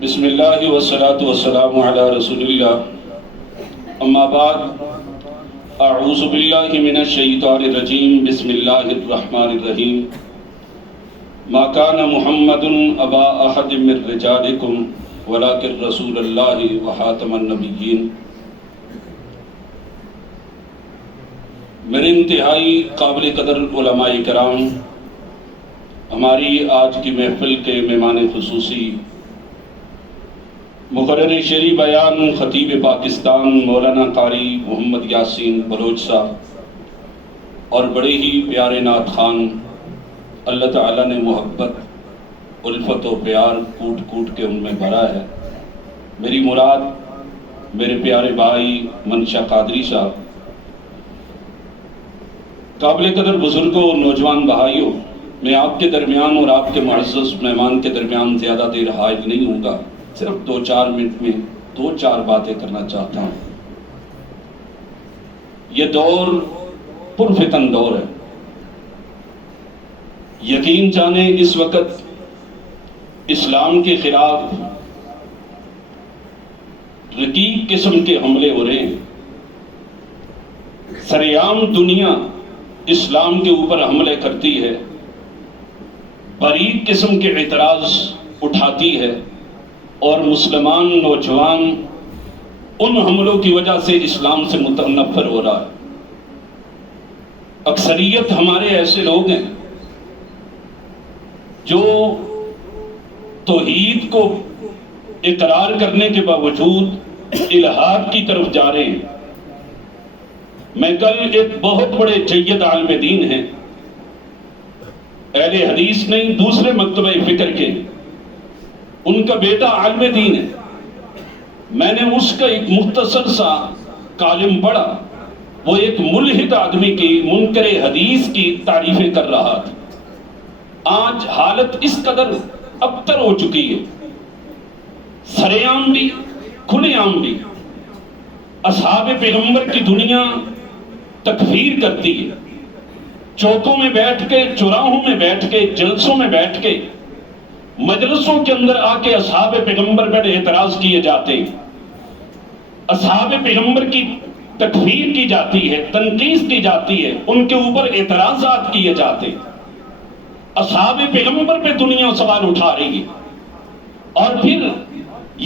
بسم اللہ والصلاة والسلام علی رسول اللہ، اما بعد، اعوذ باللہ من الشیطان الرجیم، بسم اللہ الرحمن الرحیم۔ ما کان محمد ابا احد من رجالکم ولکن رسول اللہ وخاتم النبیین۔ میرے انتہائی قابل قدر علماء کرام، ہماری آج کی محفل کے مہمان خصوصی مقرر شرعی بیان خطیب پاکستان مولانا قاری محمد یاسین بلوچ صاحب اور بڑے ہی پیارے نعت خوان، اللہ تعالیٰ نے محبت، الفت و پیار کوٹ کوٹ کے ان میں بھرا ہے۔ میری مراد میرے پیارے بھائی منشا قادری صاحب، قابل قدر بزرگوں اور نوجوان بھائیوں، میں آپ کے درمیان اور آپ کے معزز مہمان کے درمیان زیادہ دیر حائل نہیں ہوں گا، صرف 2-4 منٹ میں 2-4 باتیں کرنا چاہتا ہوں۔ یہ دور پرفتن دور ہے۔ یقین جانیں اس وقت اسلام کے خلاف رقیق قسم کے حملے ہو رہے ہیں۔ سرعام دنیا اسلام کے اوپر حملے کرتی ہے، باریک قسم کے اعتراض اٹھاتی ہے، اور مسلمان نوجوان ان حملوں کی وجہ سے اسلام سے متنفر ہو رہا ہے۔ اکثریت ہمارے ایسے لوگ ہیں جو توحید کو اقرار کرنے کے باوجود الحاد کی طرف جا رہے ہیں۔ میں کل ایک بہت بڑے جید عالم دین ہیں، اہل حدیث نہیں، دوسرے مکتبہ فکر کے، ان کا بیٹا عالم دین ہے، میں نے اس کا ایک مختصر سا کالم پڑھا۔ وہ ایک ملحد آدمی کی، منکر حدیث کی تعریفیں کر رہا تھا۔ آج حالت اس قدر ابتر ہو چکی ہے، سرعام بھی کھلے عام بھی اصحاب پیغمبر کی دنیا تکفیر کرتی ہے۔ چوکوں میں بیٹھ کے، چوراہوں میں بیٹھ کے، جلسوں میں بیٹھ کے، مجلسوں کے اندر آ کے اصحاب پیغمبر پر اعتراض کیے جاتے ہیں، اصحاب پیغمبر کی تکفیر کی جاتی ہے، تنقید کی جاتی ہے، ان کے اوپر اعتراضات کیے جاتے ہیں۔ اصحاب پیغمبر پہ دنیا سوال اٹھا رہی ہے، اور پھر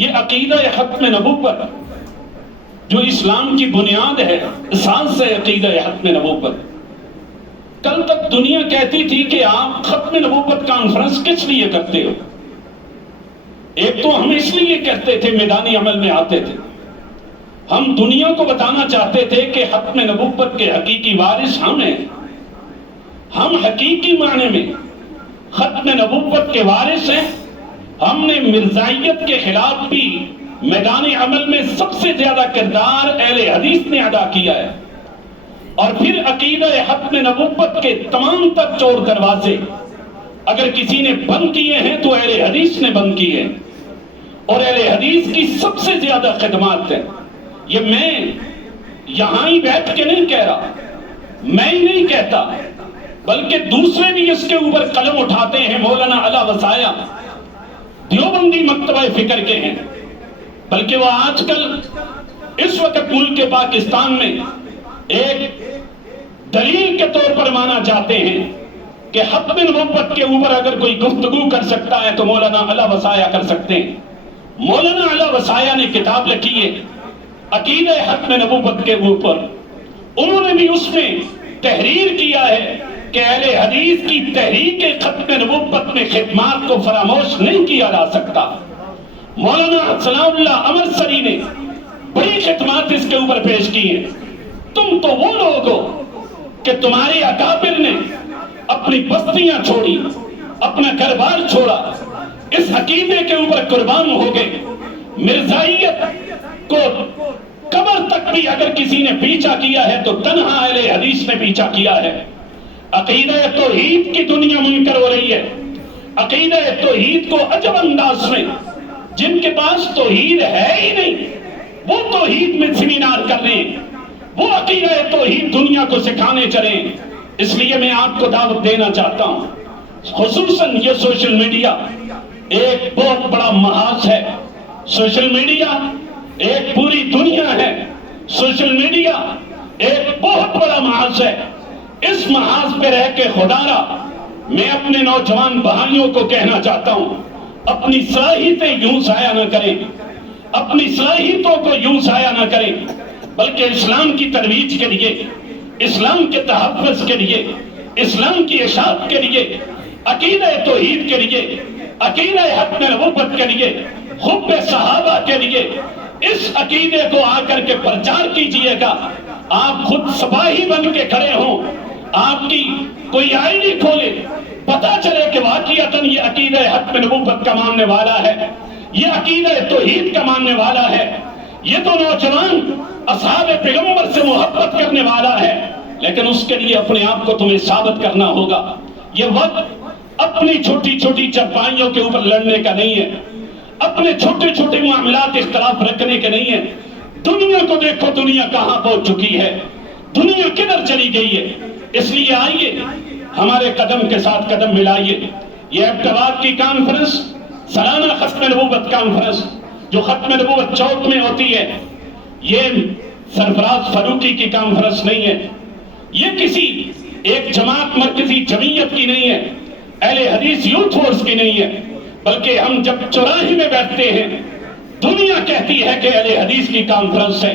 یہ عقیدہ ختم نبوت جو اسلام کی بنیاد ہے، اساس ہے عقیدہ ختم نبوت۔ کل تک دنیا کہتی تھی کہ آپ ختم نبوت کانفرنس کس لیے کرتے ہو؟ ایک تو ہم اس لیے کہتے تھے، میدانی عمل میں آتے تھے، ہم دنیا کو بتانا چاہتے تھے کہ ختم نبوت کے حقیقی وارث ہم ہیں، ہم حقیقی معنی میں ختم نبوت کے وارث ہیں۔ ہم نے مرزائیت کے خلاف بھی میدان عمل میں سب سے زیادہ کردار اہل حدیث نے ادا کیا ہے، اور پھر عقیدہ ختم نبوت کے تمام تر چور دروازے اگر کسی نے بند کیے ہیں تو اہل حدیث نے بند کیے ہیں، اور اہل حدیث کی سب سے زیادہ خدمات ہیں۔ یہ میں یہاں ہی بیٹھ کے نہیں کہہ رہا، میں ہی نہیں کہتا، بلکہ دوسرے بھی اس کے اوپر قلم اٹھاتے ہیں۔ مولانا علا وسایا دیوبندی مکتبہ فکر کے ہیں، بلکہ وہ آج کل اس وقت ملک پاکستان میں ایک دلیل کے طور پر مانا جاتے ہیں کہ ختم نبوت کے اوپر اگر کوئی گفتگو کر سکتا ہے تو مولانا علا وسایا کر سکتے ہیں۔ مولانا علا وسایا نے کتاب لکھی ہے عقیدہ ختم نبوت کے اوپر، انہوں نے بھی اس میں تحریر کیا ہے کہ اہل حدیث کی تحریک ختم نبوت میں خدمات کو فراموش نہیں کیا جا سکتا۔ مولانا سلام اللہ امرسری نے بڑی خدمات اس کے اوپر پیش کی ہیں۔ تم تو وہ لوگ ہو کہ تمہارے اکابر نے اپنی بستیاں چھوڑی، اپنا گھر بار چھوڑا، اس عقیدے کے اوپر قربان ہو گئے۔ مرزائیت کو قبر تک بھی اگر کسی نے پیچھا کیا ہے تو تنہا اہل حدیث نے پیچھا کیا ہے۔ عقیدہ توحید کی دنیا منکر ہو رہی ہے۔ عقیدہ توحید کو عجب انداز میں، جن کے پاس توحید ہے ہی نہیں، وہ توحید میں سیمینار کر رہے ہیں، وہ عقیدہ توحید دنیا کو سکھانے چلیں۔ اس لیے میں آپ کو دعوت دینا چاہتا ہوں، خصوصاً یہ سوشل میڈیا ایک بہت بڑا محاذ ہے سوشل میڈیا ایک پوری دنیا ہے، سوشل میڈیا ایک بہت بڑا محاذ ہے۔ اس محاذ پہ رہ کے خدارا میں اپنے نوجوان بھائیوں کو کہنا چاہتا ہوں، اپنی صلاحیتیں یوں ضائع نہ کریں، اپنی صلاحیتوں کو یوں ضائع نہ کریں، بلکہ اسلام کی ترویج کے لیے، اسلام کے تحفظ کے لیے، اسلام کی اشاعت کے لیے، عقیدہ توحید کے لیے، عقیدہ حق نبوت کے لیے، حب صحابہ کے لیے اس عقیدے کو آ کر کے پرچار کیجئے گا۔ آپ خود سپاہی بن کے کھڑے ہوں، آپ کی کوئی آئی ڈی کھولے، پتا چلے کہ واقعتاً یہ عقیدہ حق نبوت کا ماننے والا ہے، یہ عقیدہ توحید کا ماننے والا ہے، یہ تو نوجوان اصحاب پیغمبر سے محبت کرنے والا ہے۔ لیکن اس کے لیے اپنے آپ کو تمہیں ثابت کرنا ہوگا۔ یہ وقت اپنی چھوٹی چھوٹی چرپائیوں کے اوپر لڑنے کا نہیں ہے، اپنے چھوٹے چھوٹے معاملات اختلاف رکھنے کے نہیں ہے۔ دنیا کو دیکھو، دنیا کہاں پہنچ چکی ہے، دنیا کدھر چلی گئی ہے۔ اس لیے آئیے ہمارے قدم کے ساتھ قدم ملائیے۔ یہ ابتباد کی کانفرنس، سالانہ ختم نبوت کانفرنس جو ختم نبوت چوک میں ہوتی ہے، یہ سرفراز فاروقی کی کانفرنس نہیں ہے، یہ کسی ایک جماعت مرکزی جمعیت کی نہیں ہے، اہل حدیث یوتھ فورس کی نہیں ہے، بلکہ ہم جب چوراہے میں بیٹھتے ہیں دنیا کہتی ہے کہ اہل حدیث کی کانفرنس ہے،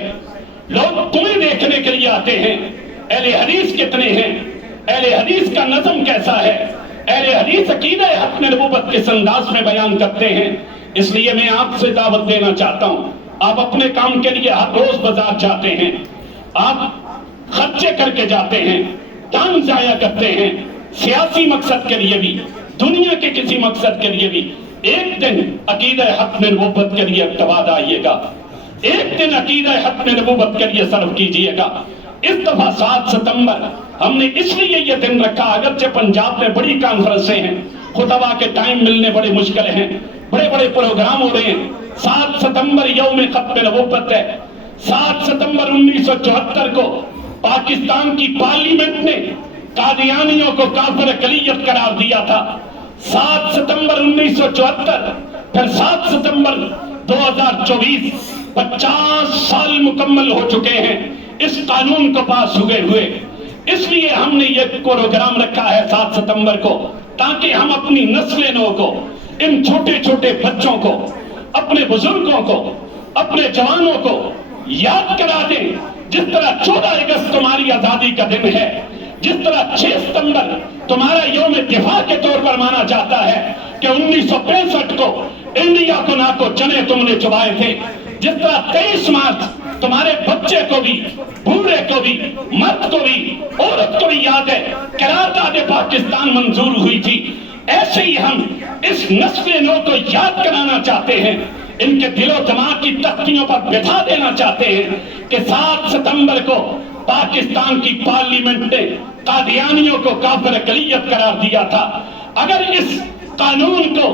لوگ تمہیں دیکھنے کے لیے آتے ہیں، اہل حدیث کتنے ہیں، اہل حدیث کا نظم کیسا ہے، اہل حدیث عقیدہ حق نبوت کس انداز میں بیان کرتے ہیں۔ اس لیے میں آپ سے دعوت دینا چاہتا ہوں، آپ اپنے کام کے لیے ہر روز بازار جاتے ہیں، آپ خرچے کر کے جاتے ہیں، ٹائم ضائع کرتے ہیں، سیاسی مقصد کے لیے بھی، دنیا کے کسی مقصد کے لیے بھی، ایک دن عقیدہ حق نبوت کے لیے ابتباد آئیے گا، ایک دن عقیدہ حق نبوت کے لیے صرف کیجئے گا۔ اس دفعہ 7 ستمبر ہم نے اس لیے یہ دن رکھا، اگرچہ پنجاب میں بڑی کانفرنسیں ہیں، خطبہ کے ٹائم ملنے بڑے مشکل ہیں، بڑے بڑے پروگرام ہو رہے ہیں۔ 7 ستمبر یوم ختم نبوت ہے۔ 7 ستمبر 1974 کو پاکستان کی پارلیمنٹ نے قادیانیوں کو کافر اقلیت قرار دیا تھا۔ 7 ستمبر 1974، پھر 7 ستمبر 2024، 50 سال مکمل ہو چکے ہیں اس قانون کو پاس ہوئے۔ اس لیے ہم نے یہ پروگرام رکھا ہے 7 ستمبر کو، تاکہ ہم اپنی نسل نو کو، ان چھوٹے چھوٹے بچوں کو، اپنے بزرگوں کو، اپنے جوانوں کو یاد کرا دیں، جس طرح 14 اگست تمہاری آزادی کا دن ہے، جس طرح 6 ستمبر تمہارا یوم دفاع کے طور پر مانا جاتا ہے کہ 1965 کو انڈیا کو ناکو چنے تم نے چبائے تھے، جس طرح 23 مارچ تمہارے بچے کو بھی، بوڑھے کو بھی، مرد کو بھی، عورت کو بھی یاد ہے قرارداد پاکستان منظور ہوئی تھی۔ ایسے ہی ہم اس نسل نو کو یاد کرانا چاہتے ہیں، ان کے دل و دماغ کی تختیوں پر بٹھا دینا چاہتے ہیں کہ 7 ستمبر کو پاکستان کی پارلیمنٹ نے قادیانیوں کو کافر اقلیت قرار دیا تھا۔ اگر اس قانون کو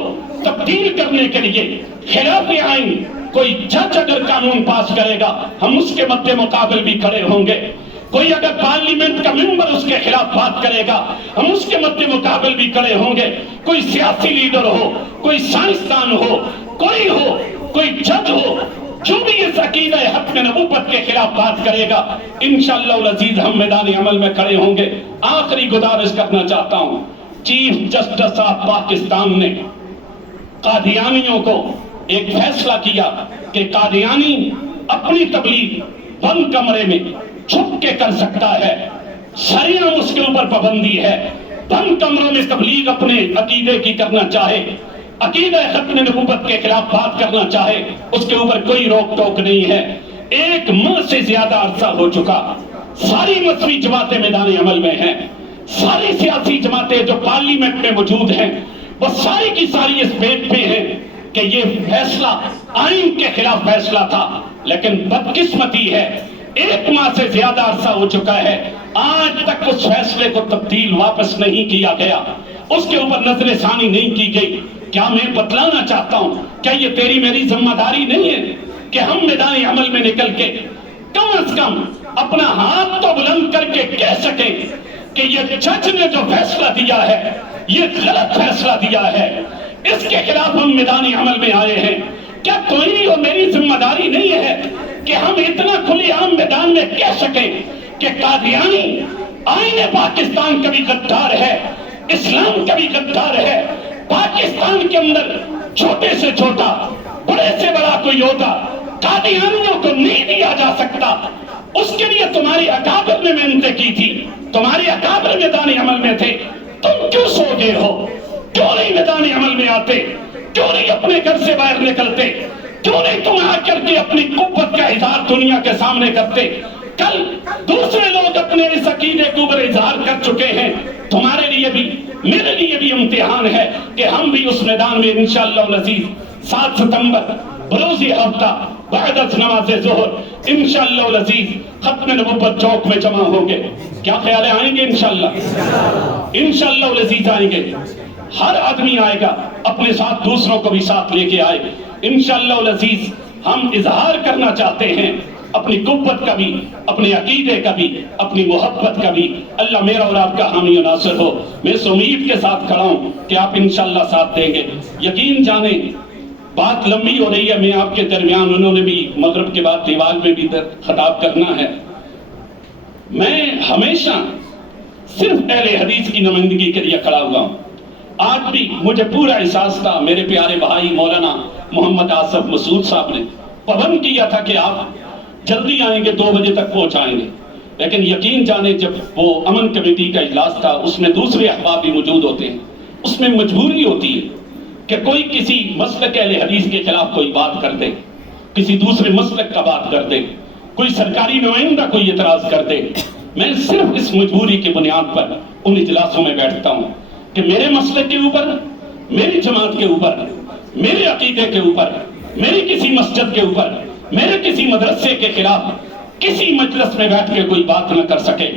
تبدیل کرنے کے لیے خلاف آئین کوئی جج اگر قانون پاس کرے گا، ہم اس کے مد مقابل بھی کھڑے ہوں گے۔ کوئی اگر پارلیمنٹ کا ممبر اس کے خلاف بات کرے گا، ہم اس کے مد مقابل بھی کھڑے ہوں گے۔ کوئی سیاسی لیڈر ہو، کوئی سائنسدان ہو، کوئی جج ہو، جو بھی اس عقیدہ حق نبوت کے خلاف بات کرے گا، انشاءاللہ العزیز ہم میدان عمل میں کھڑے ہوں گے۔ آخری گزارش کرنا چاہتا ہوں، چیف جسٹس آف پاکستان نے قادیانیوں کو ایک فیصلہ کیا کہ قادیانی اپنی تبلیغ بند کمرے میں چھپ کے کر سکتا ہے، سریعم اس کے اوپر پابندی ہے۔ بند کمروں میں تبلیغ اپنے عقیدے کی کرنا چاہے، عقیدہ ختم نبوت کے خلاف بات کرنا چاہے، اس کے اوپر کوئی روک ٹوک نہیں ہے۔ 1 ماہ سے زیادہ عرصہ ہو چکا، ساری مذہبی جماعتیں میدان عمل میں ہیں، ساری سیاسی جماعتیں جو پارلیمنٹ میں موجود ہیں، وہ ساری کی ساری اس بیٹ پہ ہیں کہ یہ فیصلہ آئین کے خلاف فیصلہ تھا۔ لیکن بدقسمتی ہے 1 ماہ سے زیادہ عرصہ ہو چکا ہے، آج تک اس فیصلے کو تبدیل واپس نہیں کیا گیا، اس کے اوپر نظر ثانی نہیں کی گئی۔ کیا میں بتلانا چاہتا ہوں، کیا یہ تیری میری ذمہ داری نہیں ہے کہ ہم میدان عمل میں نکل کے کم از کم اپنا ہاتھ تو بلند کر کے کہہ سکیں کہ یہ جج نے جو فیصلہ دیا ہے یہ غلط فیصلہ دیا ہے، اس کے خلاف ہم میدان عمل میں آئے ہیں۔ کیا کوئی اور میری ذمہ داری نہیں ہے کہ ہم اتنا کھلے عام میدان میں کہہ سکیں کہ قادیانی آئین پاکستان کا بھی غدار ہے، اسلام کا بھی غدار ہے، پاکستان کے اندر چھوٹے سے چھوٹا بڑے سے بڑا کوئی عہدہ قادیانیوں کو نہیں دیا جا سکتا؟ اس کے لیے تمہاری اکابر نے محنتیں کی تھی، تمہاری اکابر میدان عمل میں تھے، تم کیوں سو گئے ہو؟ کیوں نہیں میدان عمل میں آتے؟ کیوں نہیں اپنے گھر سے باہر نکلتے؟ کیوں نہیں تم آ کر کے اپنی قوت کا اظہار دنیا کے سامنے کرتے؟ کل دوسرے لوگ اپنے اس عقیدے کے اوپر اظہار کر چکے ہیں، تمہارے لیے بھی میرے لیے بھی امتحان ہے کہ ہم بھی اس میدان میں انشاءاللہ العزیز 7 ستمبر بروز ہفتہ بعد از نماز ظہر انشاءاللہ العزیز ختم نبوت چوک میں جمع ہوں گے۔ کیا خیال ہے آئیں گے انشاءاللہ؟ انشاءاللہ العزیز آئیں گے، ہر آدمی آئے گا، اپنے ساتھ دوسروں کو بھی ساتھ لے کے آئے انشاءاللہ العزیز۔ ہم اظہار کرنا چاہتے ہیں اپنی قوت کا بھی، اپنے عقیدے کا بھی، اپنی محبت کا بھی۔ اللہ میرا اور آپ کا حامی و ناصر ہو۔ میں اس امید کے ساتھ کھڑا ہوں کہ آپ انشاءاللہ ساتھ دیں گے۔ یقین جانیں بات لمبی ہو رہی ہے، میں آپ کے درمیان، انہوں نے بھی مغرب کے بعد دیوال میں بھی خطاب کرنا ہے۔ میں ہمیشہ صرف اہل حدیث کی نمائندگی کے لیے کھڑا ہوا ہوں۔ آج بھی مجھے پورا احساس تھا، میرے پیارے بھائی مولانا محمد آصف مسعود صاحب نے پابند کیا تھا کہ آپ جلدی آئیں گے، 2 بجے تک پہنچائیں گے، لیکن یقین جانے جب وہ امن کمیٹی کا اجلاس تھا اس میں دوسرے احباب بھی موجود ہوتے ہیں، اس میں مجبوری ہوتی ہے کہ کوئی کسی مسلک اہل حدیث کے خلاف کوئی بات کر دے، کسی دوسرے مسلک کا بات کر دے، کوئی سرکاری نمائندہ کوئی اعتراض کر دے۔ میں صرف اس مجبوری کی بنیاد پر ان اجلاسوں میں بیٹھتا ہوں کہ میرے مسلک کے اوپر، میری جماعت کے اوپر، میرے عقیدے کے اوپر، میری کسی مسجد کے اوپر، میرے کسی مدرسے کے خلاف کسی مجلس میں بیٹھ کے کوئی بات نہ کر سکے۔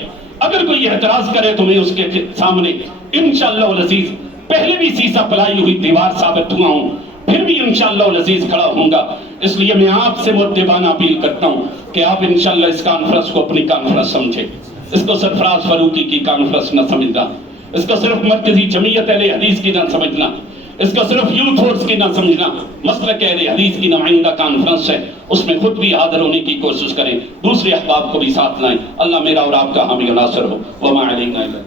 اگر کوئی اعتراض کرے تو میں اس کے سامنے انشاءاللہ العزیز پہلے بھی سیسا پلائی ہوئی دیوار ثابت ہوا ہوں، پھر بھی انشاءاللہ العزیز کھڑا ہوں گا۔ اس لیے میں آپ سے مؤدبانہ اپیل کرتا ہوں کہ آپ انشاءاللہ اس کانفرنس کو اپنی کانفرنس سمجھیں، اس کو سرفراز فاروقی کی کانفرنس نہ سمجھنا، اس کو صرف مرکزی جمعیت اہل حدیث کی نہ سمجھنا، اس کو صرف یوتھ فورس کی نہ سمجھنا، مسلک اہل حدیث کی نمائندہ کانفرنس ہے، اس میں خود بھی حاضر ہونے کی کوشش کریں، دوسرے احباب کو بھی ساتھ لائیں۔ اللہ میرا اور آپ کا حامی و ناصر ہو۔ وما علینا الا